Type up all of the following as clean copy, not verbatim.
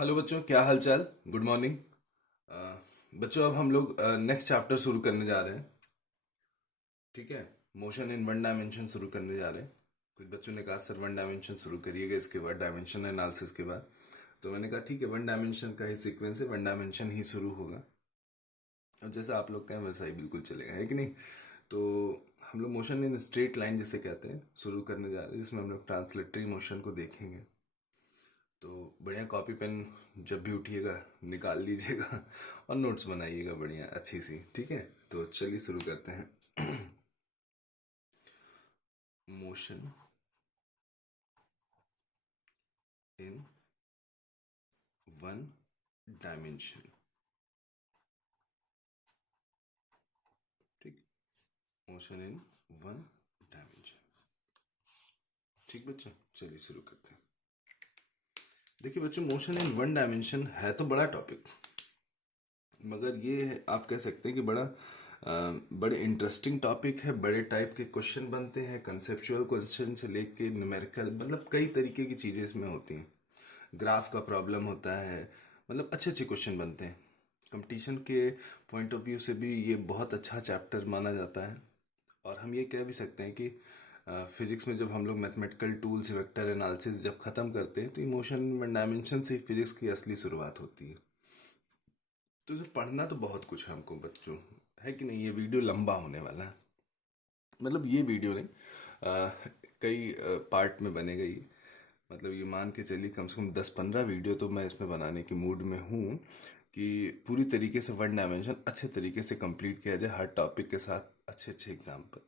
Hello बच्चों, क्या हाल चाल। Good morning. बच्चों, अब हम लोग नेक्स्ट चैप्टर शुरू करने जा रहे हैं। ठीक है। मोशन इन वन डायमेंशन शुरू करने जा रहे हैं। कुछ बच्चों ने कहा सर वन डायमेंशन शुरू करिएगा, इसके बाद डायमेंशन एनालिसिस के बाद। तो मैंने कहा ठीक है, वन डायमेंशन का ही सीक्वेंस है, वन डायमेंशन ही शुरू होगा। और जैसा आप लोग कहें वैसा ही बिल्कुल चलेगा, है कि नहीं। तो हम लोग मोशन इन स्ट्रेट लाइन जिसे कहते हैं शुरू करने जा रहे हैं, जिसमें हम लोग ट्रांसलेटरी मोशन को देखेंगे। तो बढ़िया कॉपी पेन जब भी उठिएगा निकाल लीजिएगा और नोट्स बनाइएगा बढ़िया अच्छी सी। ठीक है, तो चलिए शुरू करते हैं। Motion in one dimension. ठीक। Motion in one dimension. ठीक बच्चों, चलिए शुरू करते हैं। देखिए बच्चों, मोशन इन वन डायमेंशन है तो बड़ा टॉपिक, मगर ये है, आप कह सकते हैं कि बड़े इंटरेस्टिंग टॉपिक है। बड़े टाइप के क्वेश्चन बनते हैं, कंसेप्चुअल क्वेश्चन से लेके न्यूमेरिकल, मतलब कई तरीके की चीज़ें इसमें होती हैं। ग्राफ का प्रॉब्लम होता है, मतलब अच्छे अच्छे क्वेश्चन बनते हैं। कंपटीशन के पॉइंट ऑफ व्यू से भी ये बहुत अच्छा चैप्टर माना जाता है। और हम ये कह भी सकते हैं कि फिजिक्स में जब हम लोग मैथमेटिकल टूल्स, वेक्टर एनालिसिस जब ख़त्म करते हैं तो इमोशन डायमेंशन से ही फिजिक्स की असली शुरुआत होती है। तो इसे पढ़ना तो बहुत कुछ है हमको बच्चों, है कि नहीं। ये वीडियो लंबा होने वाला है, मतलब ये वीडियो नहीं, कई पार्ट में बनेगा ये। मतलब ये मान के चलिए कम से कम 10-15 वीडियो तो मैं इसमें बनाने की मूड में हूँ कि पूरी तरीके से वन डायमेंशन अच्छे तरीके से कंप्लीट किया जाए, हर टॉपिक के साथ अच्छे अच्छे एग्जाम्पल।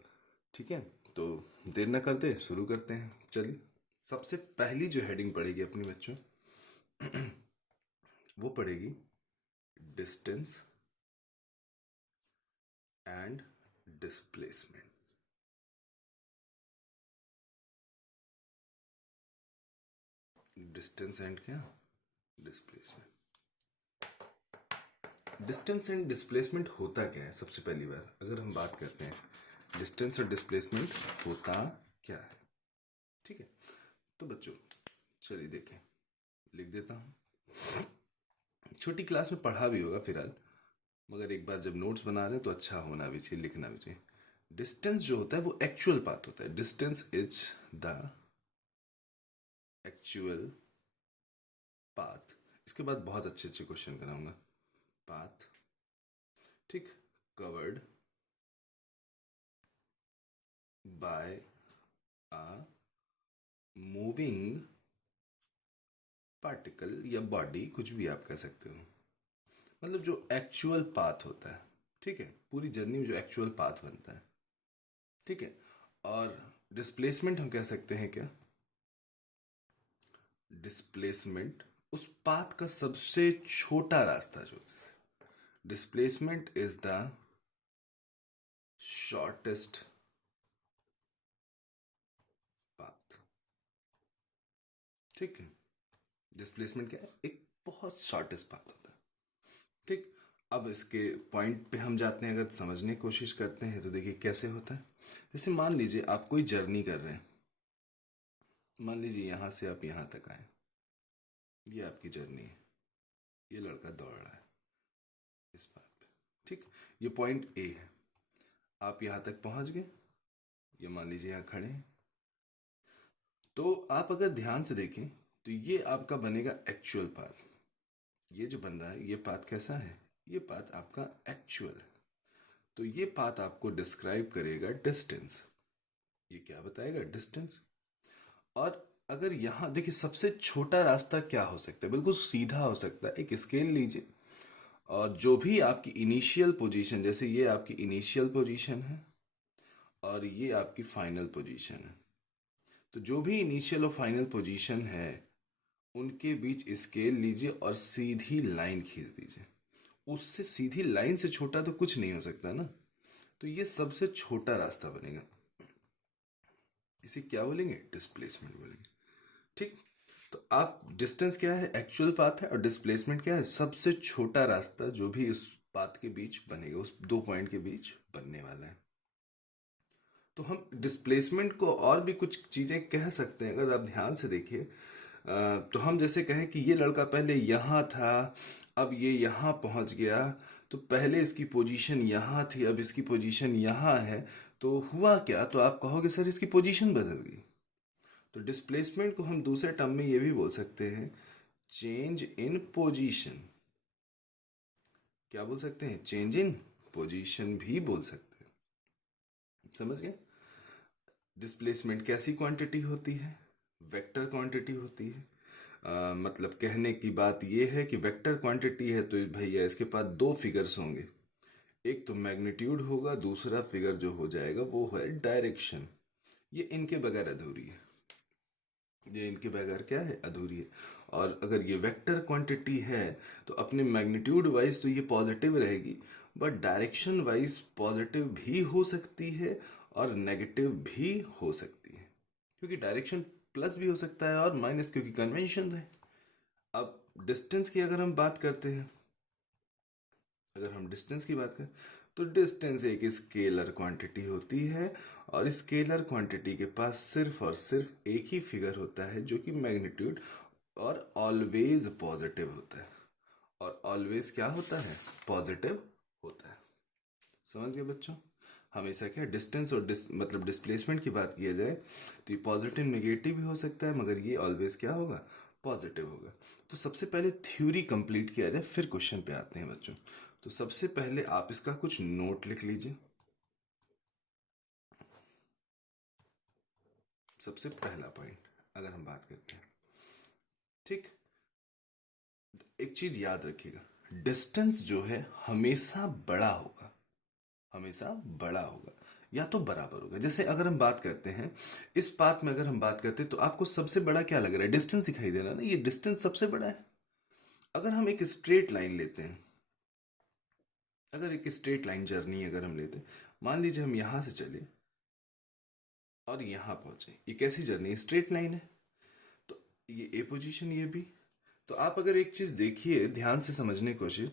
ठीक है, तो देर ना करते शुरू करते हैं। चलिए, सबसे पहली जो हेडिंग पड़ेगी अपनी बच्चों, वो पड़ेगी distance and displacement. Distance and क्या, डिस्प्लेसमेंट। डिस्टेंस एंड डिस्प्लेसमेंट होता क्या है, सबसे पहली बार अगर हम बात करते हैं डिस्टेंस और डिस्प्लेसमेंट होता क्या है। ठीक है, तो बच्चों चलिए देखें, लिख देता हूँ। छोटी क्लास में पढ़ा भी होगा फिलहाल, मगर एक बार जब नोट्स बना रहे हैं तो अच्छा होना भी चाहिए, लिखना भी चाहिए। डिस्टेंस जो होता है वो एक्चुअल पाथ होता है। Distance is the actual path. इसके बाद बहुत अच्छे अच्छे क्वेश्चन कराऊंगा। पाथ, ठीक, covered by a moving particle या बॉडी, कुछ भी आप कह सकते हो। मतलब जो एक्चुअल पाथ होता है, ठीक है, पूरी जर्नी में जो एक्चुअल पाथ बनता है। ठीक है, और डिस्प्लेसमेंट हम कह सकते हैं क्या, डिस्प्लेसमेंट उस पाथ का सबसे छोटा रास्ता जो, displacement is the shortest path. ठीक है, डिस्प्लेसमेंट क्या है, एक बहुत शॉर्टेस्ट पाथ होता है। ठीक, अब इसके पॉइंट पे हम जाते हैं, अगर समझने की कोशिश करते हैं तो देखिए कैसे होता है। जैसे मान लीजिए आप कोई जर्नी कर रहे हैं, मान लीजिए यहाँ से आप यहाँ तक आए, ये आपकी जर्नी है, ये लड़का दौड़ रहा है इस बात पे। ठीक, ये पॉइंट ए है, आप यहाँ तक पहुँच गए, ये मान लीजिए यहाँ खड़े हैं। तो आप अगर ध्यान से देखें तो ये आपका बनेगा एक्चुअल पाथ। ये जो बन रहा है ये पाथ कैसा है, ये पाथ आपका एक्चुअल है। तो ये पाथ आपको डिस्क्राइब करेगा डिस्टेंस। ये क्या बताएगा, डिस्टेंस। और अगर यहाँ देखिए सबसे छोटा रास्ता क्या हो सकता है, बिल्कुल सीधा हो सकता है। एक स्केल लीजिए और जो भी आपकी इनिशियल पोजीशन, जैसे ये आपकी इनिशियल पोजीशन है और ये आपकी फाइनल पोजीशन है, तो जो भी इनिशियल और फाइनल पोजीशन है उनके बीच स्केल लीजिए और सीधी लाइन खींच दीजिए। उससे सीधी लाइन से छोटा तो कुछ नहीं हो सकता ना। तो ये सबसे छोटा रास्ता बनेगा, इसे क्या बोलेंगे, डिस्प्लेसमेंट बोलेंगे। ठीक, तो आप डिस्टेंस क्या है, एक्चुअल पाथ है, और डिस्प्लेसमेंट क्या है, सबसे छोटा रास्ता जो भी इस पाथ के बीच बनेगा, उस दो पॉइंट के बीच बनने वाला है। तो हम डिस्प्लेसमेंट को और भी कुछ चीज़ें कह सकते हैं, अगर आप ध्यान से देखिए तो हम जैसे कहें कि ये लड़का पहले यहाँ था, अब ये यहाँ पहुँच गया, तो पहले इसकी पोजीशन यहाँ थी, अब इसकी पोजीशन यहाँ है, तो हुआ क्या? तो आप कहोगे सर इसकी पोजीशन बदल गई। तो डिस्प्लेसमेंट को हम दूसरे टर्म में ये भी बोल सकते हैं, चेंज इन पोजीशन। क्या बोल सकते हैं? चेंज इन पोजीशन भी बोल सकते हैं। समझ गए? डिस्प्लेसमेंट कैसी क्वांटिटी होती है? वेक्टर क्वांटिटी होती है। मतलब कहने की बात यह है कि वेक्टर क्वांटिटी है तो भैया इसके पास दो फिगर्स होंगे, एक तो मैग्नीट्यूड होगा, दूसरा फिगर जो हो जाएगा वो है डायरेक्शन। ये इनके बगैर अधूरी है, ये इनके बगैर क्या है? अधूरी है। और अगर ये वेक्टर क्वांटिटी है तो अपने मैग्नीट्यूड वाइज तो ये पॉजिटिव रहेगी, बट डायरेक्शन वाइज पॉजिटिव भी हो सकती है और नेगेटिव भी हो सकती है, क्योंकि डायरेक्शन प्लस भी हो सकता है और माइनस, क्योंकि कन्वेंशन है। अब डिस्टेंस की अगर हम बात करते हैं, अगर हम डिस्टेंस की बात करें तो डिस्टेंस एक स्केलर क्वांटिटी होती है, और स्केलर क्वांटिटी के पास सिर्फ और सिर्फ एक ही फिगर होता है जो कि मैग्नीट्यूड, और ऑलवेज पॉजिटिव होता है। और ऑलवेज क्या होता है? पॉजिटिव होता है। समझ गए बच्चों? हमेशा क्या डिस्टेंस और मतलब डिस्प्लेसमेंट की बात किया जाए तो ये पॉजिटिव नेगेटिव भी हो सकता है, मगर ये ऑलवेज क्या होगा? पॉजिटिव होगा। तो सबसे पहले थ्योरी कंप्लीट किया जाए, फिर क्वेश्चन पे आते हैं बच्चों। तो सबसे पहले आप इसका कुछ नोट लिख लीजिए। सबसे पहला पॉइंट अगर हम बात करते हैं, ठीक, एक चीज याद रखिएगा, डिस्टेंस जो है हमेशा बड़ा होगा, हमेशा बड़ा होगा या तो बराबर होगा। जैसे अगर हम बात करते हैं इस पाथ में, अगर हम बात करते हैं तो आपको सबसे बड़ा क्या लग रहा है? डिस्टेंस दिखाई दे रहा है ना, ये डिस्टेंस सबसे बड़ा है। अगर हम एक स्ट्रेट लाइन लेते हैं, अगर एक स्ट्रेट लाइन जर्नी अगर हम लेते हैं, मान लीजिए हम यहां से चले और यहां पहुंचे, ये कैसी जर्नी? स्ट्रेट लाइन है, तो ये ए पोजीशन, ये भी। तो आप अगर एक चीज देखिए, ध्यान से समझने की कोशिश,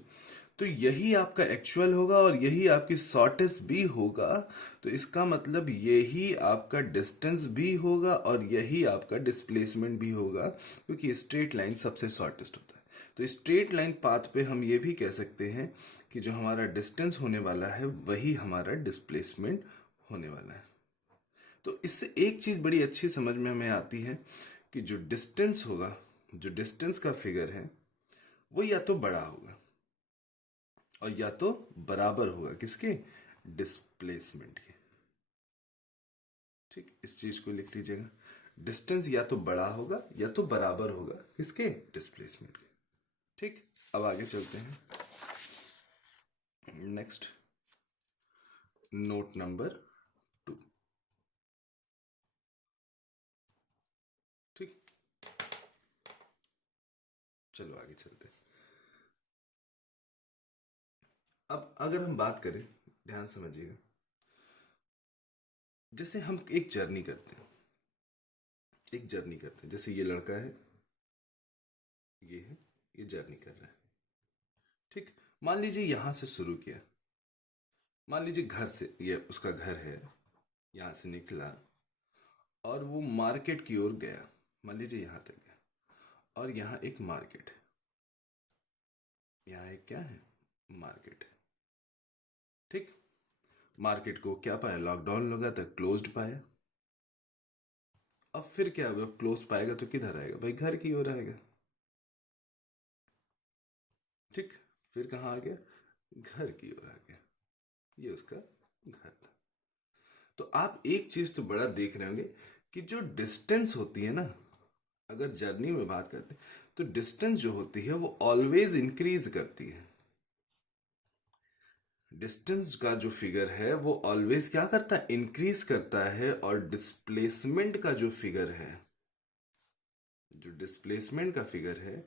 तो यही आपका एक्चुअल होगा और यही आपकी शॉर्टेस्ट भी होगा। तो इसका मतलब यही आपका डिस्टेंस भी होगा और यही आपका डिस्प्लेसमेंट भी होगा, क्योंकि स्ट्रेट लाइन सबसे शॉर्टेस्ट होता है। तो स्ट्रेट लाइन पाथ पे हम ये भी कह सकते हैं कि जो हमारा डिस्टेंस होने वाला है वही हमारा डिस्प्लेसमेंट होने वाला है। तो इससे एक चीज बड़ी अच्छी समझ में हमें आती है कि जो डिस्टेंस होगा, जो डिस्टेंस का फिगर है, वो या तो बड़ा होगा और या तो बराबर होगा किसके? डिस्प्लेसमेंट के। ठीक, इस चीज को लिख लीजिएगा, डिस्टेंस या तो बड़ा होगा या तो बराबर होगा किसके? डिस्प्लेसमेंट के। ठीक, अब आगे चलते हैं। Next, note number 2। ठीक, चलो आगे चलते हैं। अब अगर हम बात करें, ध्यान समझिएगा, जैसे हम एक जर्नी करते हैं, एक जर्नी करते हैं, जैसे ये लड़का है, ये है, ये जर्नी कर रहा है। ठीक, मान लीजिए यहां से शुरू किया, मान लीजिए घर से, ये उसका घर है, यहां से निकला और वो मार्केट की ओर गया, मान लीजिए यहां तक गया, और यहां एक मार्केट है, यहां एक क्या है? मार्केट है। ठीक, मार्केट को क्या पाया? लॉकडाउन लगा था, क्लोज्ड पाया। अब फिर क्या होगा? क्लोज पाएगा तो किधर आएगा भाई? घर की ओर आएगा। ठीक, फिर कहाँ आ गया? घर की ओर आ गया, ये उसका घर था। तो आप एक चीज तो बड़ा देख रहे होंगे कि जो डिस्टेंस होती है ना, अगर जर्नी में बात करते हैं तो डिस्टेंस जो होती है वो ऑलवेज इंक्रीज करती है। डिस्टेंस का जो फिगर है वो ऑलवेज क्या करता है? इंक्रीज करता है। और डिस्प्लेसमेंट का जो फिगर है, जो डिस्प्लेसमेंट का फिगर है,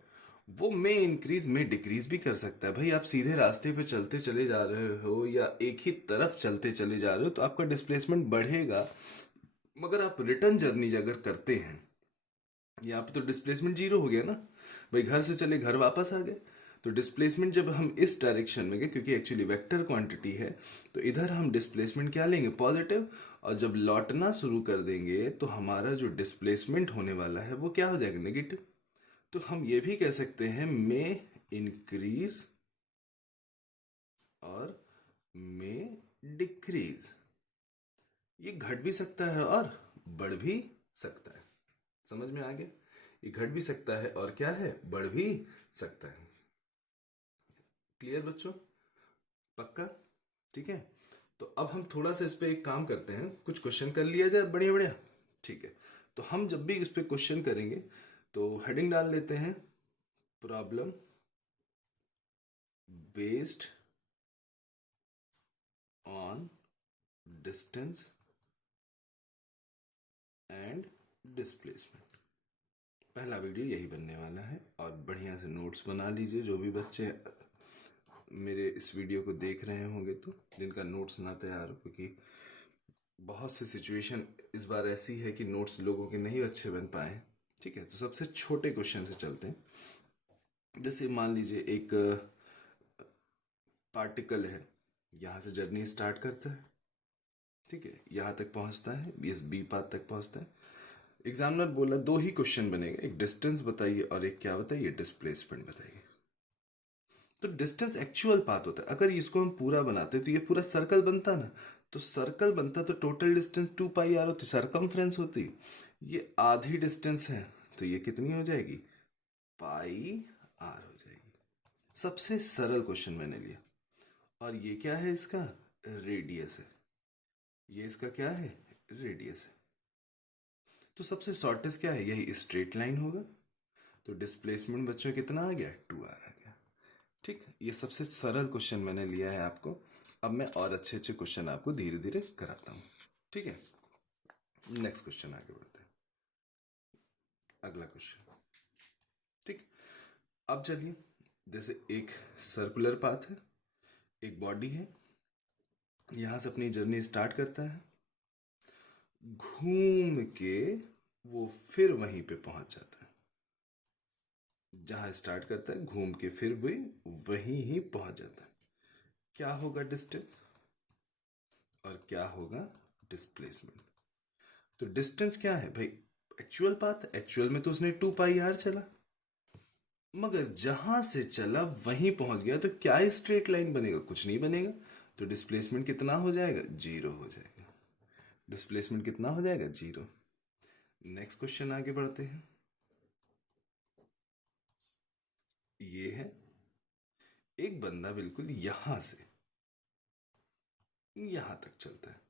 वो में इंक्रीज में डिक्रीज भी कर सकता है। भाई आप सीधे रास्ते पे चलते चले जा रहे हो या एक ही तरफ चलते चले जा रहे हो तो आपका डिस्प्लेसमेंट बढ़ेगा, मगर आप रिटर्न जर्नी अगर करते हैं, यहाँ पे तो डिस्प्लेसमेंट जीरो हो गया ना। भाई घर से चले घर वापस आ गए, तो डिस्प्लेसमेंट जब हम इस डायरेक्शन में गए, क्योंकि एक्चुअली वेक्टर क्वांटिटी है, तो इधर हम डिस्प्लेसमेंट क्या लेंगे, पॉजिटिव। और जब लौटना शुरू कर देंगे तो हमारा जो डिस्प्लेसमेंट होने वाला है वो क्या हो जाएगा, नेगेटिव। तो हम ये भी कह सकते हैं मे इंक्रीज और मे डिक्रीज। ये घट भी सकता है और बढ़ भी सकता है। समझ में आ गया? ये घट भी सकता है और क्या है, बढ़ भी सकता है। क्लियर बच्चों? पक्का? ठीक है। तो अब हम थोड़ा सा इस पे एक काम करते हैं, कुछ क्वेश्चन कर लिया जाए, बढ़िया बढ़िया। ठीक है। तो हम जब भी इस पे क्वेश्चन करेंगे तो हेडिंग डाल लेते हैं, problem based on distance and displacement. पहला वीडियो यही बनने वाला है, और बढ़िया से नोट्स बना लीजिए। जो भी बच्चे मेरे इस वीडियो को देख रहे होंगे तो जिनका नोट्स ना तैयार हो, क्योंकि बहुत सी सिचुएशन इस बार ऐसी है कि नोट्स लोगों के नहीं अच्छे बन पाए। ठीक है, तो सबसे छोटे क्वेश्चन से चलते हैं। जैसे मान लीजिए एक पार्टिकल है, यहाँ से जर्नी स्टार्ट करता है, ठीक है, यहाँ तक पहुँचता है, इस बी पाथ तक पहुँचता है। एग्जामिनर बोला दो ही क्वेश्चन बनेगा, एक डिस्टेंस बताइए और एक क्या बताइए, डिस्प्लेसमेंट बताइए। तो डिस्टेंस एक्चुअल पाथ होता है। अगर इसको हम पूरा बनाते तो ये पूरा सर्कल बनता ना, तो सर्कल बनता तो टोटल डिस्टेंस 2πr होती, सरकमफ्रेंस होती। ये आधी डिस्टेंस है तो ये कितनी हो जाएगी, πr हो जाएगी। सबसे सरल क्वेश्चन मैंने लिया। और ये क्या है, इसका रेडियस है। ये इसका क्या है, रेडियस है। तो सबसे शॉर्टेस्ट क्या है, यही स्ट्रेट लाइन होगा। तो डिस्प्लेसमेंट बच्चों कितना आ गया, 2r आ गया। ठीक, ये सबसे सरल क्वेश्चन मैंने लिया है आपको। अब मैं और अच्छे अच्छे क्वेश्चन आपको धीरे धीरे कराता हूँ। ठीक है, नेक्स्ट क्वेश्चन आगे बढ़ते हैं, अगला क्वेश्चन। ठीक, अब चलिए, जैसे एक सर्कुलर पाथ है, एक बॉडी है, यहां से अपनी जर्नी स्टार्ट करता है, घूम के वो फिर वहीं पे पहुंच जाता है जहां स्टार्ट करता है, घूम के फिर भी वहीं ही पहुंच जाता है। क्या होगा डिस्टेंस और क्या होगा डिस्प्लेसमेंट? तो डिस्टेंस क्या है भाई, एक्चुअल पाथ, एक्चुअल में तो उसने 2πr चला, मगर जहां से चला वहीं पहुंच गया, तो क्या स्ट्रेट लाइन बनेगा, कुछ नहीं बनेगा। तो डिस्प्लेसमेंट कितना हो जाएगा, 0 हो जाएगा। डिस्प्लेसमेंट कितना हो जाएगा, 0। नेक्स्ट क्वेश्चन आगे बढ़ते हैं। ये है, एक बंदा बिल्कुल यहां से यहां तक चलता है।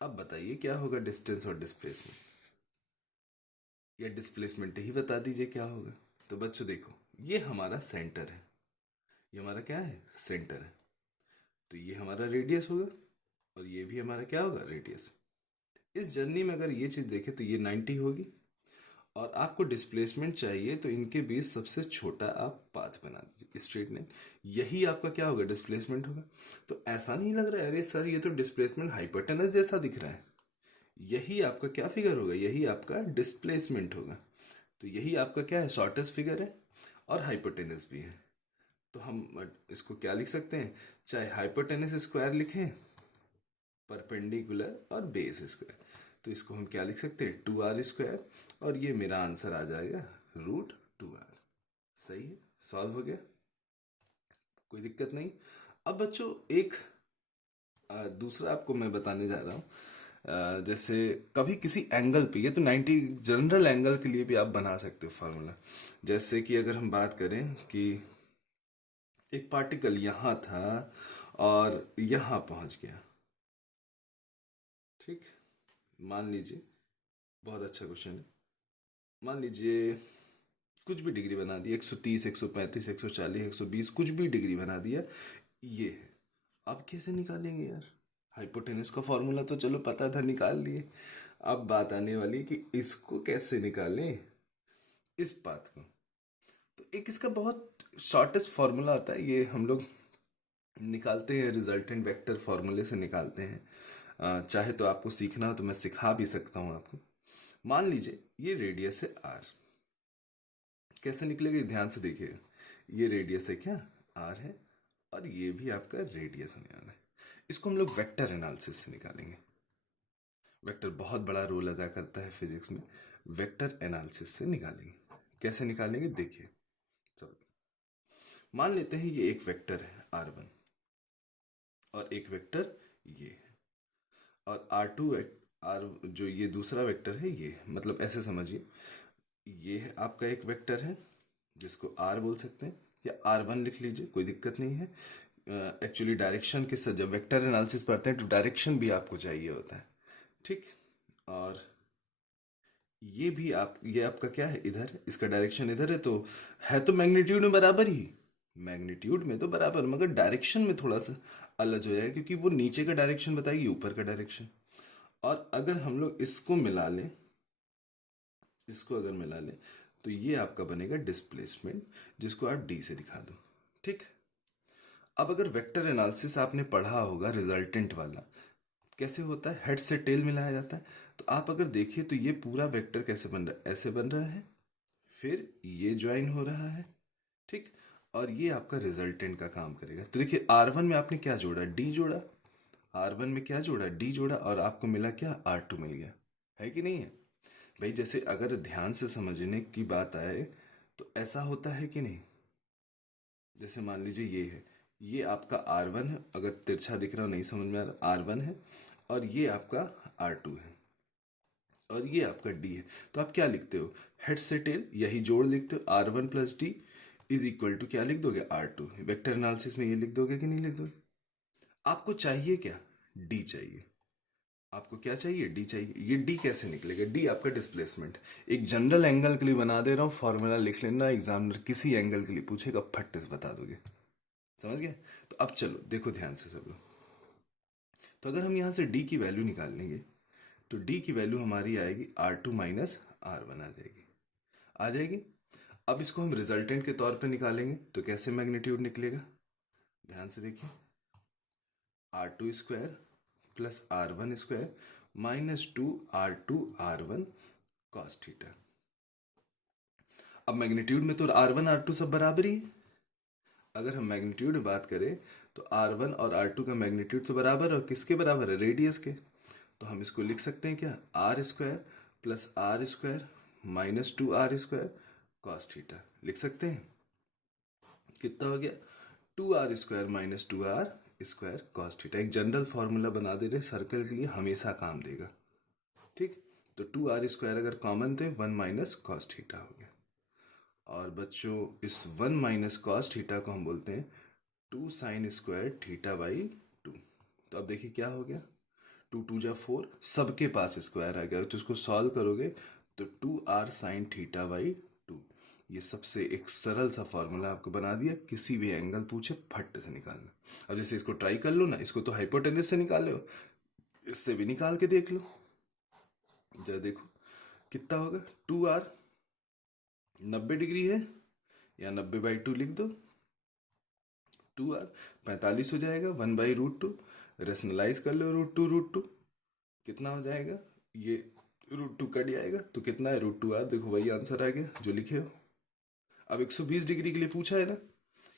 अब बताइए क्या होगा डिस्टेंस और डिस्प्लेसमेंट, या डिस्प्लेसमेंट ही बता दीजिए क्या होगा। तो बच्चों देखो, ये हमारा सेंटर है, ये हमारा क्या है, सेंटर है। तो ये हमारा रेडियस होगा और ये भी हमारा क्या होगा, रेडियस। इस जर्नी में अगर ये चीज देखें तो ये 90 होगी, और आपको डिस्प्लेसमेंट चाहिए, तो इनके बीच सबसे छोटा आप पाथ बना दीजिए, स्ट्रेट लाइन। यही आपका क्या होगा, डिस्प्लेसमेंट होगा। तो ऐसा नहीं लग रहा है अरे सर ये तो डिस्प्लेसमेंट हाइपोटेनस जैसा दिख रहा है, यही आपका क्या फिगर होगा, यही आपका डिस्प्लेसमेंट होगा। तो यही आपका क्या है, शॉर्टेस्ट फिगर है और हाइपोटेनस भी है। तो हम इसको क्या लिख सकते हैं, चाहे हाइपोटेनस स्क्वायर लिखें, परपेंडिकुलर और बेस स्क्वायर, तो इसको हम क्या लिख सकते हैं, 2r²। और ये मेरा आंसर आ जाएगा √2r। सही है, सॉल्व हो गया, कोई दिक्कत नहीं। अब बच्चों एक दूसरा आपको मैं बताने जा रहा हूँ। जैसे कभी किसी एंगल पे, ये तो 90 जनरल एंगल के लिए भी आप बना सकते हो फार्मूला। जैसे कि अगर हम बात करें कि एक पार्टिकल यहाँ था और यहाँ पहुँच गया, ठीक, मान लीजिए, बहुत अच्छा क्वेश्चन है। मान लीजिए कुछ भी डिग्री बना दी, 130, 135, 140, 120, कुछ भी डिग्री बना दिया, ये है। अब कैसे निकालेंगे यार, हाइपोटेनस का फॉर्मूला तो चलो पता था, निकाल लिए। अब बात आने वाली कि इसको कैसे निकालें, इस पाथ को। तो एक इसका बहुत शॉर्टेस्ट फॉर्मूला आता है, ये हम लोग निकालते हैं रिजल्टेंट वेक्टर फॉर्मूले से निकालते हैं। चाहे तो आपको सीखना हो तो मैं सिखा भी सकता हूँ आपको। मान लीजिए ये रेडियस है r, कैसे निकलेगी ध्यान से देखिएगा। ये रेडियस है क्या, आर है, और ये भी आपका रेडियस होने वाला है। इसको हम लोग वेक्टर एनालिसिस से निकालेंगे। वेक्टर बहुत बड़ा रोल अदा करता है फिजिक्स में, वेक्टर एनालिसिस से निकालेंगे। कैसे निकालेंगे देखिए। चलो मान लेते हैं ये एक वेक्टर है r1 और एक वेक्टर ये है, और r2 आर जो ये दूसरा वेक्टर है ये, मतलब ऐसे समझिए ये है आपका एक वेक्टर है जिसको r बोल सकते हैं, या r1 लिख लीजिए, कोई दिक्कत नहीं है। एक्चुअली डायरेक्शन के साथ जब वेक्टर एनालिसिस पढ़ते हैं तो डायरेक्शन भी आपको चाहिए होता है, ठीक। और ये भी ये आपका क्या है, इधर, इसका डायरेक्शन इधर है, तो है तो मैग्नीट्यूड में बराबर ही, मैग्नीट्यूड में तो बराबर, मगर डायरेक्शन में थोड़ा सा अलग हो जाएगा, क्योंकि वो नीचे का डायरेक्शन बताएगी ऊपर का डायरेक्शन। और अगर हम लोग इसको मिला लें, इसको अगर मिला लें, तो ये आपका बनेगा डिस्प्लेसमेंट, जिसको आप डी से दिखा दो, ठीक। अब अगर वेक्टर एनालिसिस आपने पढ़ा होगा रिजल्टेंट वाला, कैसे होता है, हेड से टेल मिलाया जाता है। तो आप अगर देखिए तो ये पूरा वेक्टर कैसे बन रहा है, ऐसे बन रहा है, फिर ये ज्वाइन हो रहा है, ठीक। और ये आपका रिजल्टेंट का काम करेगा। तो देखिए R1 में आपने क्या जोड़ा, डी जोड़ा, R1 में क्या जोड़ा, डी जोड़ा, और आपको मिला क्या, R2 मिल गया, है कि नहीं है भाई। जैसे अगर ध्यान से समझने की बात आए तो ऐसा होता है कि नहीं। जैसे मान लीजिए ये है, ये आपका R1 है, अगर तिरछा दिख रहा हो नहीं समझ में आ रहा, R1 है, और ये आपका R2 है, और ये आपका डी है। तो आप क्या लिखते हो, हेड से टेल यही जोड़ लिखते हो, R1 plus D is equal to क्या लिख दोगे, R2। वेक्टर एनालिसिस में ये लिख दोगे कि नहीं लिख दोगे। आपको चाहिए क्या, डी चाहिए। आपको क्या चाहिए, डी चाहिए। ये डी कैसे निकलेगा, डी आपका डिस्प्लेसमेंट। एक जनरल एंगल के लिए बना दे रहा हूँ, फॉर्मूला लिख लेना, एग्जामिनर किसी एंगल के लिए पूछेगा फट से बता दोगे, समझ गए। तो अब चलो देखो ध्यान से सब लोग। तो अगर हम यहाँ से डी की वैल्यू निकाल लेंगे तो डी की वैल्यू हमारी आएगी R2 माइनस R1 आ जाएगी, आ जाएगी। अब इसको हम रिजल्टेंट के तौर पे निकालेंगे तो कैसे मैग्नीट्यूड निकलेगा, ध्यान से देखिए, R2 square plus R1 square minus 2 R2 R1 cos theta. अब मैग्नीट्यूड में तो R1 R2 सब बराबर ही है। अगर हम मैग्नीट्यूड में बात करें तो R1 और R2 का मैग्नीट्यूड तो बराबर है, और किसके बराबर है, रेडियस के। तो हम इसको लिख सकते हैं क्या, R square plus R square minus 2R square cos theta, लिख सकते हैं। कितना हो गया, 2R square minus 2R square cos theta. एक जनरल फॉर्मूला बना दे रहे, सर्कल के लिए हमेशा काम देगा, ठीक। तो 2R स्क्वायर अगर कॉमन थे, 1 माइनस कॉस थीटा हो गया। और बच्चों इस 1 माइनस कॉस थीटा को हम बोलते हैं 2 साइन स्क्वायर थीटा बाई 2। तो अब देखिए क्या हो गया, 2 2 जा 4, सबके पास स्क्वायर आ गया, तो इसको सॉल्व करोगे तो 2R साइन थीटा बाई 2। ये सबसे एक सरल सा फॉर्मूला आपको बना दिया, किसी भी एंगल पूछे फट से निकालना। अब जैसे इसको ट्राई कर लो ना, इसको तो हाइपोटेनस से निकाल लो, इससे भी निकाल के देख लो, जरा देखो कितना होगा। 2R 90 डिग्री है, या 90/2 लिख दो, 2R 45 हो जाएगा, 1/√2, रेशनलाइज कर लो, √2 कितना हो जाएगा, ये √2 कट जाएगा, तो कितना है, √2R। देखो वही आंसर आ गया जो लिखे हो। अब 120 डिग्री के लिए पूछा है ना,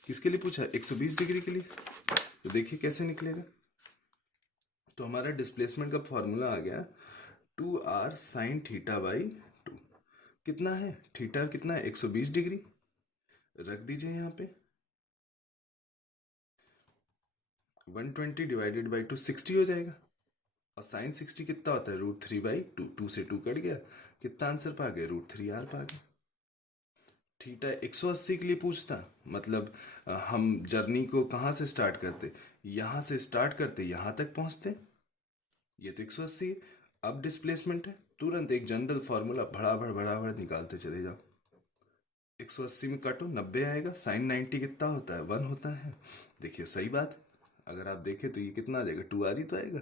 किसके लिए पूछा है, 120 डिग्री के लिए। तो देखिए कैसे निकलेगा। तो हमारा डिस्प्लेसमेंट का फॉर्मूला आ गया 2R साइन थीटा बाई 2। कितना है, थीटा कितना है, 120 डिग्री, रख दीजिए यहाँ पे। 120 डिवाइडेड बाई 2 60 हो जाएगा, और साइन 60 कितना होता है, √3/2। 2 से 2 कट गया, कितना आंसर पा गए, √3R पा गए। थीटा 180 के लिए पूछता, मतलब हम जर्नी को कहाँ से स्टार्ट करते, यहाँ से स्टार्ट करते यहाँ तक पहुँचते, ये तो 180 है। अब डिस्प्लेसमेंट है, तुरंत एक जनरल फॉर्मूला भड़ाभड़ निकालते चले जाओ। 180 में काटो, 90 आएगा, साइन 90 कितना होता है, 1 होता है। देखिए सही बात, अगर आप देखें तो ये कितना आ जाएगा, 2R ही तो आएगा,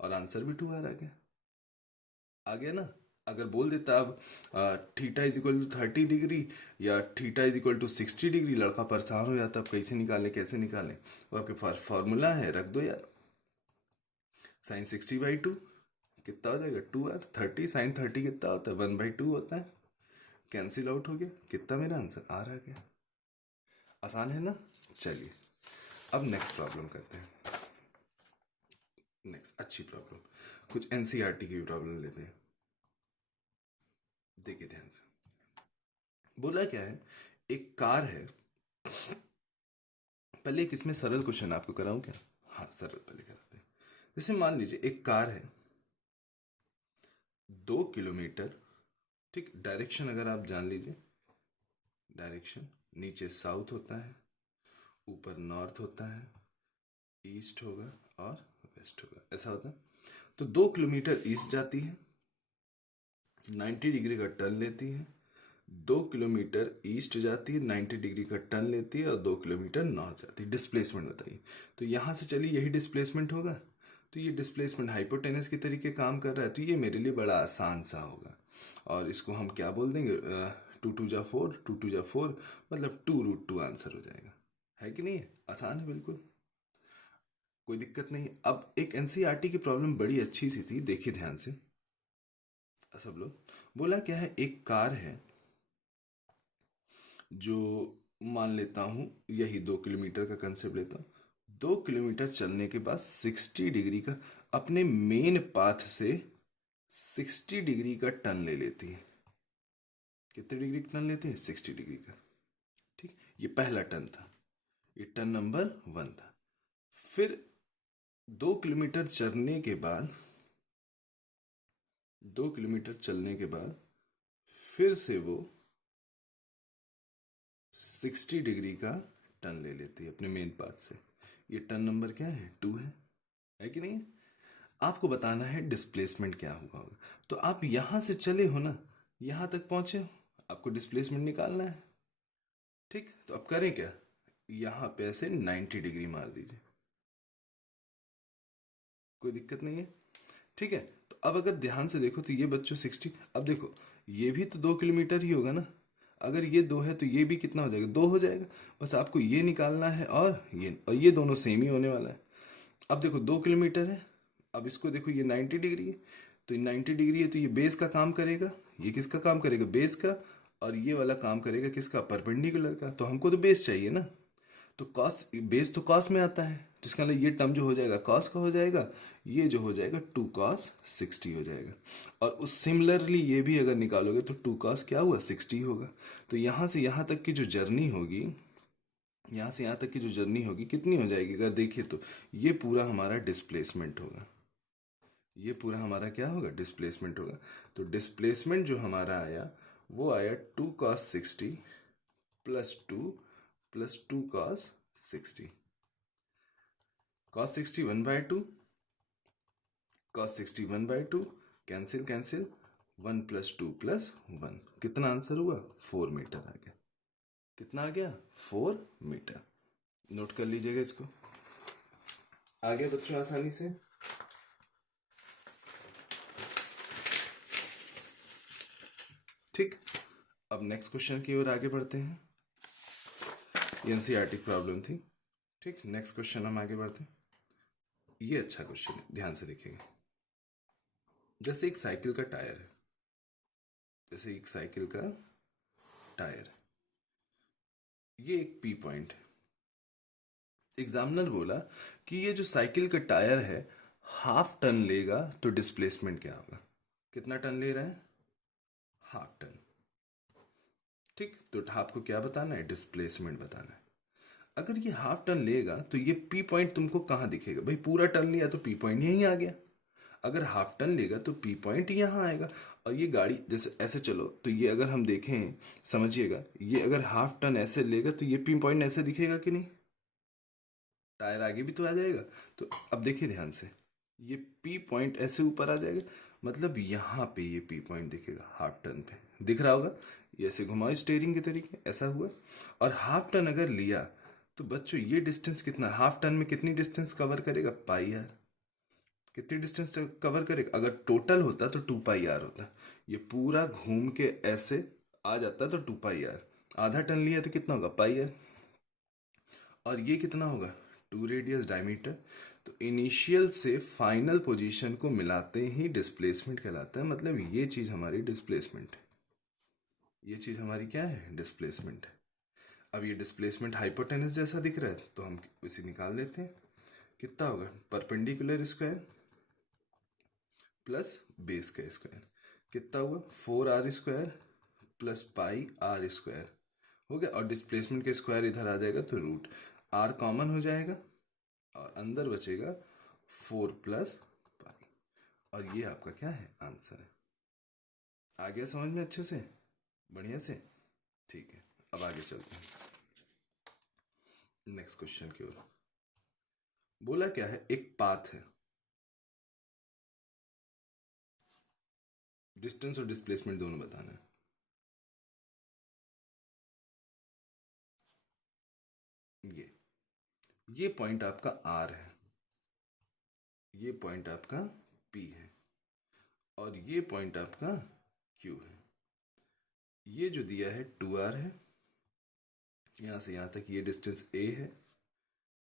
और आंसर भी 2R आ गया, आ गया ना। अगर बोल देता अब theta is equal to 30 degree या theta is equal to 60 degree, लड़का परेशान हो जाता, अब कैसे निकालें कैसे निकालें। वो आपके पास फॉर्मूला है, रख दो यार, साइन 60/2 कितना हो जाएगा, 2R। 30 साइन 30 कितना होता है, 1/2 होता है, कैंसिल आउट हो गया, कितना मेरा आंसर, R आ गया। आसान है ना? चलिए अब नेक्स्ट प्रॉब्लम करते हैं। नेक्स्ट अच्छी प्रॉब्लम, कुछ एनसीईआरटी की प्रॉब्लम लेते हैं। देखिए ध्यान से, बोला क्या है, एक कार है। पहले एक इसमें सरल क्वेश्चन आपको कराऊं क्या? हाँ सरल पहले कराते हैं। जैसे मान लीजिए एक कार है, 2 किलोमीटर, ठीक, डायरेक्शन अगर आप जान लीजिए, डायरेक्शन नीचे साउथ होता है, ऊपर नॉर्थ होता है, ईस्ट होगा और वेस्ट होगा, ऐसा होता है। तो 2 किलोमीटर ईस्ट जाती है, 90 डिग्री का टर्न लेती है। 2 किलोमीटर ईस्ट जाती है, 90 डिग्री का टर्न लेती है, और 2 किलोमीटर नॉर्थ जाती है। डिस्प्लेसमेंट बताइए। तो यहां से चलिए यही डिस्प्लेसमेंट होगा। तो ये डिस्प्लेसमेंट हाइपोटेनस के तरीके काम कर रहा है, तो ये मेरे लिए बड़ा आसान सा होगा। और इसको हम क्या बोल देंगे, 2 2 जा 4, 2 2 जा 4, मतलब 2√2 आंसर हो जाएगा। है कि नहीं? आसान है बिल्कुल, कोई दिक्कत नहीं। अब एक एनसीईआरटी की प्रॉब्लम बड़ी अच्छी सी थी, देखिए ध्यान से सब लोग। बोला क्या है, एक कार है जो, मान लेता हूं यही 2 किलोमीटर का कंसेप्ट लेता हूं। 2 किलोमीटर चलने के बाद 60 डिग्री का, अपने मेन पाथ से 60 डिग्री का टर्न ले लेती है। कितने डिग्री का टर्न लेते हैं? 60 डिग्री का। ठीक, ये पहला टर्न था, ये टर्न नंबर 1 था। फिर 2 किलोमीटर चलने के बाद, 2 किलोमीटर चलने के बाद फिर से वो 60 डिग्री का टर्न ले लेती है अपने मेन पाथ से। ये टर्न नंबर क्या है? 2 है कि नहीं? आपको बताना है डिस्प्लेसमेंट क्या हुआ होगा। तो आप यहां से चले हो ना, यहां तक पहुंचे हो, आपको डिस्प्लेसमेंट निकालना है। ठीक, तो अब करें क्या, यहां पे ऐसे 90 डिग्री मार दीजिए, कोई दिक्कत नहीं है। ठीक है, तो अब अगर ध्यान से देखो तो ये बच्चों 60, अब देखो ये भी तो 2 किलोमीटर ही होगा ना। अगर ये 2 है तो ये भी कितना हो जाएगा? 2 हो जाएगा। बस आपको ये निकालना है, और ये दोनों सेम ही होने वाला है। अब देखो 2 किलोमीटर है, अब इसको देखो ये 90 डिग्री है, तो 90 डिग्री है तो ये बेस का काम करेगा। ये किसका काम करेगा? बेस का। और ये वाला काम करेगा किसका? परपेंडिकुलर का। तो हमको तो बेस चाहिए ना, तो कॉस, बेस तो कॉस में आता है, जिसका मतलब ये टर्म जो हो जाएगा कॉस का हो जाएगा, ये जो हो जाएगा 2 cos 60 हो जाएगा। और उस सिमिलरली ये भी अगर निकालोगे तो 2 cos क्या हुआ? 60 होगा। तो यहाँ से यहाँ तक की जो जर्नी होगी, यहाँ से यहाँ तक की जो जर्नी होगी कितनी हो जाएगी? अगर देखिए तो ये पूरा हमारा डिस्प्लेसमेंट होगा। ये पूरा हमारा क्या होगा? डिस्प्लेसमेंट होगा। तो डिस्प्लेसमेंट जो हमारा आया वो आया 2 cos 60 +2 +2 cos 60। cos 60 1/2, cos 60 1/2, cancel cancel, 1 + 2 + 1, कितना आंसर हुआ? 4 मीटर आ गया। कितना आ गया? 4 मीटर। नोट कर लीजिएगा इसको। आ गया बच्चों आसानी से? ठीक, अब नेक्स्ट क्वेश्चन की ओर आगे बढ़ते हैं। एनसीईआरटी प्रॉब्लम थी। ठीक, नेक्स्ट क्वेश्चन हम आगे बढ़ते हैं। ये अच्छा क्वेश्चन है, ध्यान से देखिएगा। जैसे एक साइकिल का टायर है, जैसे एक साइकिल का टायर, ये एक पी पॉइंट है। एग्जामिनर बोला कि ये जो साइकिल का टायर है हाफ टन लेगा तो डिस्प्लेसमेंट क्या होगा? कितना टन ले रहा है? Half ton. ठीक, तो आपको क्या बताना है? डिस्प्लेसमेंट बताना है। अगर ये हाफ टन लेगा तो ये पी पॉइंट तुमको कहाँ दिखेगा? भाई पूरा टन लिया तो पी पॉइंट यहीं आ गया। अगर हाफ टन लेगा तो पी पॉइंट यहाँ आएगा। और ये गाड़ी जैसे ऐसे चलो तो ये अगर हम देखें, समझिएगा, ये अगर हाफ टन ऐसे लेगा तो ये पी पॉइंट ऐसे दिखेगा कि नहीं? टायर आगे भी तो आ जाएगा। तो अब देखिए ध्यान से, ये पी पॉइंट ऐसे ऊपर आ जाएगा, मतलब यहाँ पे ये पी पॉइंट दिखेगा हाफ टर्न पे, दिख रहा होगा। ये ऐसे घुमाओ स्टेयरिंग के तरीके, ऐसा हुआ। और हाफ टर्न अगर लिया तो बच्चों ये डिस्टेंस कितना, हाफ टर्न में कितनी डिस्टेंस कवर करेगा? पाई आर। कितनी डिस्टेंस कवर करेगा? अगर टोटल होता तो 2 πr होता। ये पूरा घूम के ऐसे आ जाता तो 2 πr। आधा टन लिया तो कितना होगा? पाई आर। और ये कितना होगा? 2 रेडियस डायमीटर। तो इनिशियल से फाइनल पोजीशन को मिलाते ही डिस्प्लेसमेंट कहलाता है। मतलब ये चीज हमारी डिस्प्लेसमेंट है। ये चीज हमारी क्या है? डिस्प्लेसमेंट है। अब ये डिस्प्लेसमेंट हाइपोटेनस जैसा दिख रहा है तो हम उसे निकाल लेते हैं। कितना होगा, परपेंडिकुलर स्क्वायर प्लस बेस का स्क्वायर, कितना हुआ 4r² plus pi are square हो गया। और डिस्प्लेसमेंट के स्क्वायर इधर आ जाएगा तो रूट आर कॉमन हो जाएगा और अंदर बचेगा 4 प्लस पाई। और ये आपका क्या है, आंसर है। आ गया समझ में अच्छे से, बढ़िया से? ठीक है, अब आगे चलते हैं नेक्स्ट क्वेश्चन की ओर। बोला क्या है, एक पाथ है, डिस्टेंस और डिस्प्लेसमेंट दोनों बताना है। ये पॉइंट आपका आर है, ये पॉइंट आपका पी है और ये पॉइंट आपका क्यू है। ये जो दिया है 2r है, यहां से यहां तक ये डिस्टेंस a है,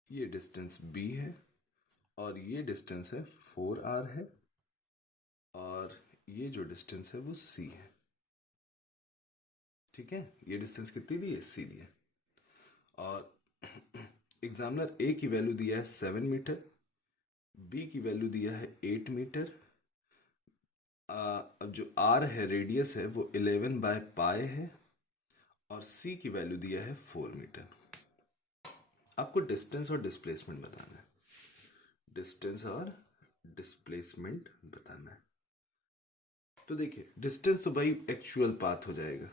ये डिस्टेंस b है और ये डिस्टेंस है 4r है और ये जो डिस्टेंस है वो c है। ठीक है, ये डिस्टेंस कितनी दी है, c दी है। और एग्जामिनर a की वैल्यू दिया है 7 मीटर, b की वैल्यू दिया है 8 मीटर। अब जो r है, रेडियस है, वो 11/पाई है और c की वैल्यू दिया है 4 मीटर। आपको डिस्टेंस और डिस्प्लेसमेंट बताना है, डिस्टेंस और डिस्प्लेसमेंट बताना है। तो देखिए, डिस्टेंस तो भाई एक्चुअल पाथ हो जाएगा,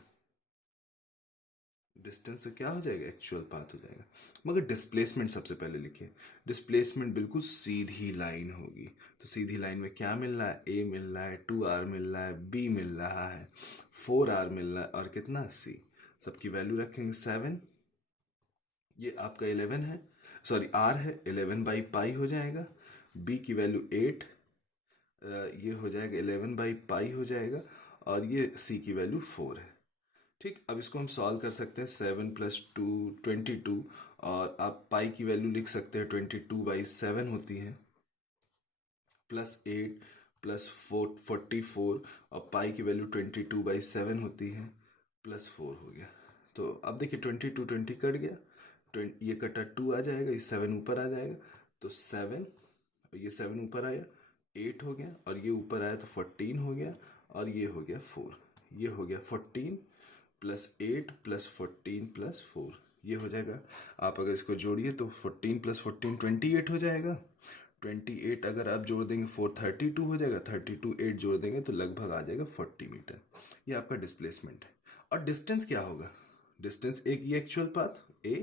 डिस्टेंस तो क्या हो जाएगा, एक्चुअल पाथ हो जाएगा। मगर डिस्प्लेसमेंट सबसे पहले लिखिए। डिस्प्लेसमेंट बिल्कुल सीधी लाइन होगी, तो सीधी लाइन में क्या मिल रहा है, a मिल रहा है, 2r मिल रहा है, b मिल रहा है, 4r मिल रहा है और कितना, c। सबकी वैल्यू रखेंगे 7, ये आपका 11 है, सॉरी r है, 11/पाई हो जाएगा। b की वैल्यू 8, ये हो जाएगा 11/पाई हो जाएगा और ये c की वैल्यू 4 है। ठीक, अब इसको हम सॉल्व कर सकते हैं, 7 + 2 22 और आप पाई की वैल्यू लिख सकते हैं 22/7 होती है, +8 +4 44 और पाई की वैल्यू 22/7 होती है, +4 हो गया। तो अब देखिए 22 20 कट गया, ये कटा 2 आ जाएगा, ये 7 ऊपर आ जाएगा तो 7, ये 7 ऊपर आया 8 हो गया और ये ऊपर आया तो 14 हो गया और ये हो गया 4, ये हो गया 14 + 8 + 14 + 4, ये हो जाएगा। आप अगर इसको जोड़िए तो 14 + 14 28 हो जाएगा। 28 अगर आप जोड़ देंगे 4 32 हो जाएगा, 32 8 जोड़ देंगे तो लगभग आ जाएगा 40 मीटर। ये आपका डिस्प्लेसमेंट है। और डिस्टेंस क्या होगा, डिस्टेंस एक ये एक्चुअल पाथ a,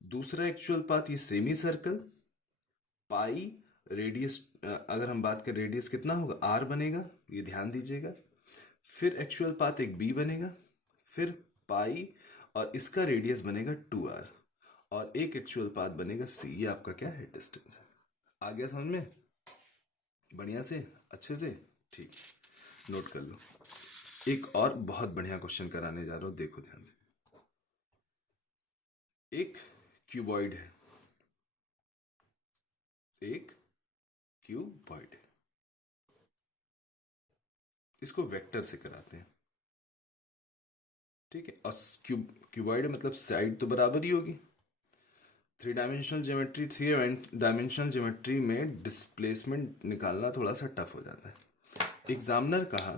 दूसरा एक्चुअल पाथ ये सेमी सर्कल पाई, रेडियस अगर हम बात करें रेडियस कितना होगा, r बनेगा, ये ध्यान दीजिएगा। फिर एक्चुअल पाथ एक b बनेगा, फिर पाई और इसका रेडियस बनेगा 2r और एक एक्चुअल पाथ बनेगा c। ये आपका क्या है, डिस्टेंस है। आ गया समझ में, बढ़िया से, अच्छे से? ठीक, नोट कर लो। एक और बहुत बढ़िया क्वेश्चन कराने जा रहा हूं, देखो ध्यान से। एक क्यूबॉइड है, एक क्यूबॉइड है, इसको वेक्टर से कराते हैं। ठीक है, और क्यूबॉइड मतलब साइड तो बराबर ही होगी। 3 डायमेंशनल ज्योमेट्री में डिस्प्लेसमेंट निकालना थोड़ा सा टफ हो जाता है। एग्जामिनर कहा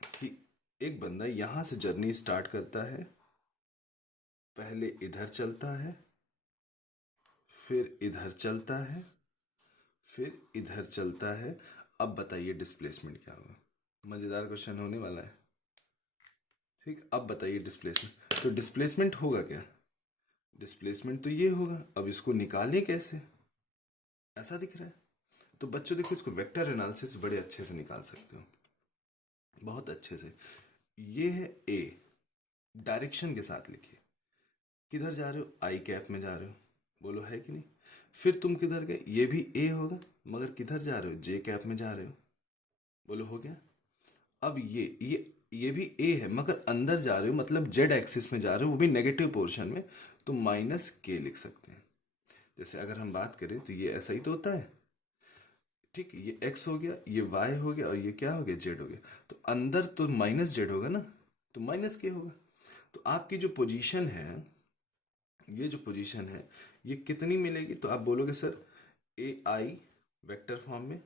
कि एक बंदा यहां से जर्नी स्टार्ट करता है, पहले इधर चलता है, फिर इधर चलता है, फिर इधर चलता है। अब बताइए डिस्प्लेसमेंट क्या होगा, मजेदार क्वेश्चन होने वाला है। ठीक, अब बताइए डिस्प्लेसमेंट, तो डिस्प्लेसमेंट होगा क्या, डिस्प्लेसमेंट तो ये होगा। अब इसको निकालें कैसे, ऐसा दिख रहा है। तो बच्चों देखो, इसको वेक्टर एनालिसिस बड़े अच्छे से निकाल सकते हो, बहुत अच्छे से। ये है ए, डायरेक्शन के साथ लिखिए, किधर जा रहे हो, आई कैप में जा रहे हो, बोलो है कि नहीं। फिर तुम किधर गए, ये भी ए होगा मगर किधर जा रहे हो, जे कैप में जा रहे हो, बोलो हो गया। अब ये भी ए है मगर अंदर जा रहे हो, मतलब जेड एक्सिस में जा रहे हो, वो भी नेगेटिव पोर्शन में, तो -k लिख सकते हैं। जैसे अगर हम बात करें तो ये ऐसा ही तो होता है। ठीक, ये x हो गया, ये y हो गया और ये क्या हो गया, z हो गया। तो अंदर तो -z होगा ना, तो -k होगा। तो आपकी जो पोजीशन है, ये जो पोजीशन है ये कितनी मिलेगी? तो आप बोलोगे सर ए आई वेक्टर फॉर्म में,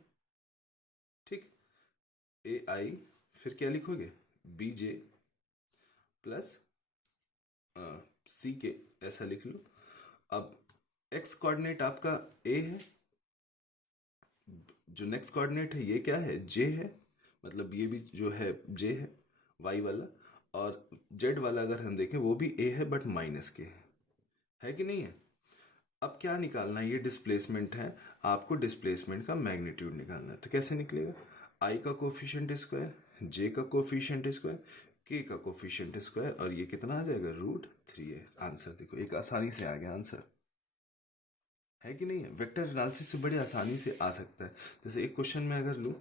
ठीक, ए आई, फिर क्या लिखोगे, बी जे प्लस सी के, ऐसा लिख लो। अब एक्स कोऑर्डिनेट आपका ए है, जो नेक्स्ट कोऑर्डिनेट है ये क्या है, जे है, मतलब ये भी जो है जे है वाई वाला, और जेड वाला अगर हम देखें वो भी ए है बट माइनस के है कि नहीं है। अब क्या निकालना है, ये डिस्प्लेसमेंट है, आपको डिस्प्लेसमेंट का मैग्नीट्यूड निकालना है। तो कैसे निकलेगा, आई का कोफिशिएंट स्क्वायर, जे का कोफिशिएंट स्क्वायर, के का कोफिशिएंट स्क्वायर, और ये कितना आ जाएगा, √3 है। आंसर देखो, एक आसानी से आ गया आंसर, है कि नहीं है। वेक्टर एनालिसिस से बड़े आसानी से आ सकता है। जैसे एक क्वेश्चन में अगर लूँ,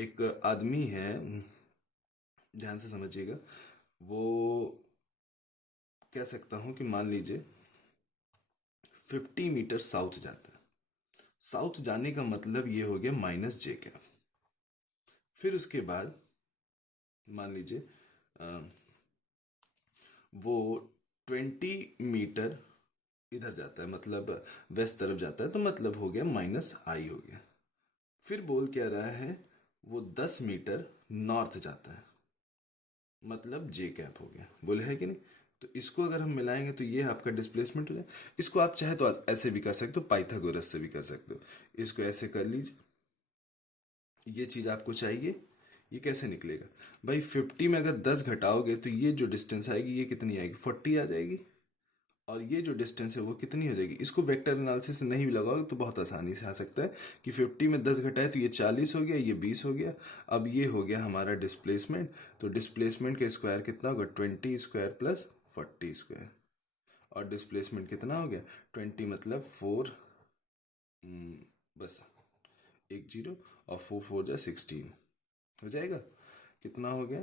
एक आदमी है, ध्यान से समझिएगा, वो कह सकता हूँ कि मान लीजिए 50 मीटर साउथ जाता है। साउथ जाने का मतलब ये हो गया -j कैप। फिर उसके बाद मान लीजिए वो 20 मीटर इधर जाता है, मतलब वेस्ट तरफ जाता है, तो मतलब हो गया -i हो गया। फिर बोल क्या रहा है, वो 10 मीटर नॉर्थ जाता है, मतलब j कैप हो गया, बोले है कि नहीं। तो इसको अगर हम मिलाएंगे तो ये आपका डिस्प्लेसमेंट हो जाए। इसको आप चाहे तो ऐसे भी कर सकते हो, पाइथागोरस से भी कर सकते हो। इसको ऐसे कर लीजिए, ये चीज़ आपको चाहिए। ये कैसे निकलेगा भाई, 50 में अगर 10 घटाओगे तो ये जो डिस्टेंस आएगी ये कितनी आएगी, 40 आ जाएगी। और ये जो डिस्टेंस है वो कितनी हो जाएगी। इसको वेक्टर एनालिसिस से नहीं भी लगाओगे तो बहुत आसानी से आ सकता है कि 50 में 10 घटाए तो ये 40 हो गया, ये 20 हो गया। अब ये हो गया हमारा डिस्प्लेसमेंट। तो डिस्प्लेसमेंट का स्क्वायर कितना होगा, 20 स्क्वायर प्लस 40 स्क्वायर। और डिस्प्लेसमेंट कितना हो गया, 20 मतलब 4, बस एक जीरो, और 4 4 जा 16 हो जाएगा। कितना हो गया,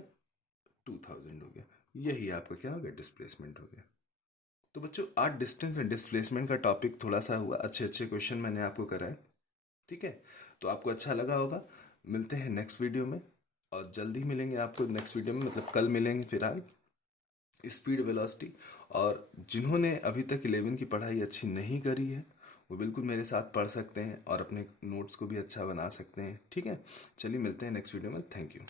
2000 हो गया। यही आपका क्या हो गया, डिस्प्लेसमेंट हो गया। तो बच्चों आज डिस्टेंस एंड डिस्प्लेसमेंट का टॉपिक थोड़ा सा हुआ, अच्छे अच्छे क्वेश्चन मैंने आपको कराए, ठीक है। तो आपको अच्छा लगा होगा। मिलते हैं नेक्स्ट वीडियो में, और जल्दी मिलेंगे आपको नेक्स्ट वीडियो में, मतलब कल मिलेंगे फिलहाल। स्पीड वेलोसिटी, और जिन्होंने अभी तक 11 की पढ़ाई अच्छी नहीं करी है वो बिल्कुल मेरे साथ पढ़ सकते हैं और अपने नोट्स को भी अच्छा बना सकते हैं, ठीक है। चलिए मिलते हैं नेक्स्ट वीडियो में, थैंक यू।